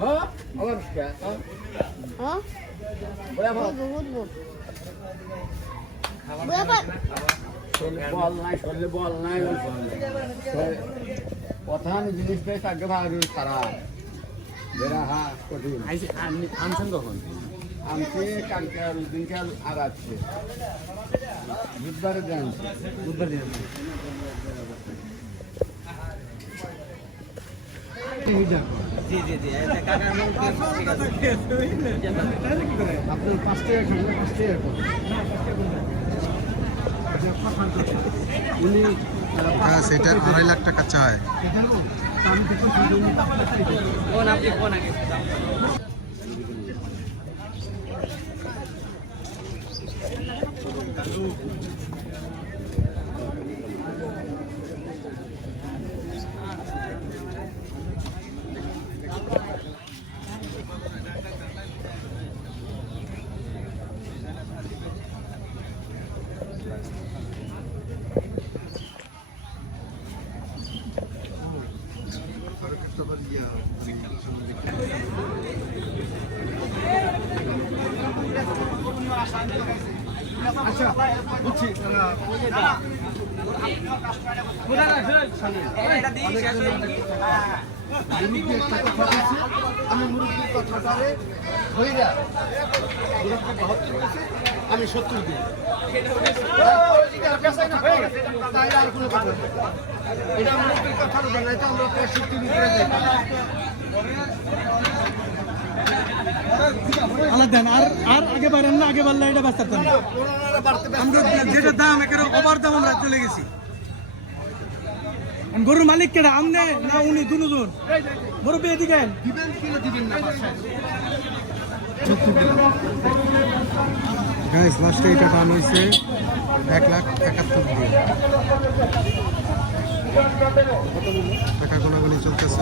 হ্যাঁ আবার কে হ্যাঁ বয়া ভাত বহুত বল নাই শরীরে বল নাই প্রধান জিনিসটাই থাকে ভাবি খারাপ বেড়া হা কঠিন আনছেন কখন আনছে কালকে দিনকে আর আসছে বুধবারে দেন বুধবার দিন জি জি জি আপনার 5 টাকা খাবেন 5 টাকা উনি হ্যাঁ সেটা 2.5 লাখ টাকা চায়। আপনি কোন আগে আচ্ছা বুঝছি আমি মুরব্বীর কথাটারে হইরা 72 আমি 70 দিই তাই আর কোনো কথা এটা মুরব্বীর কথার উপর নাই তো আমরা 65 ভিতরে যাই আলাদা আর আর আগে বাড়েন না আগে বাড়লে এটা বাঁচতে পারতাম আমরা যেটা দাম একের ওভার দাম আমরা চলে গেছি গরুর মালিক কেডা আমনে না উনি দুজন মুরব্বি এদিকে দিবেন কি না দিবেন না গাইস লাস্টে এটা দাম হয়েছে 1,71,000 দিয়ে টাকা গোনাগুনি চলতেছে।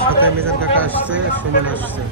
সাথে মিজান কাকা আসছে, সুমন আসছে।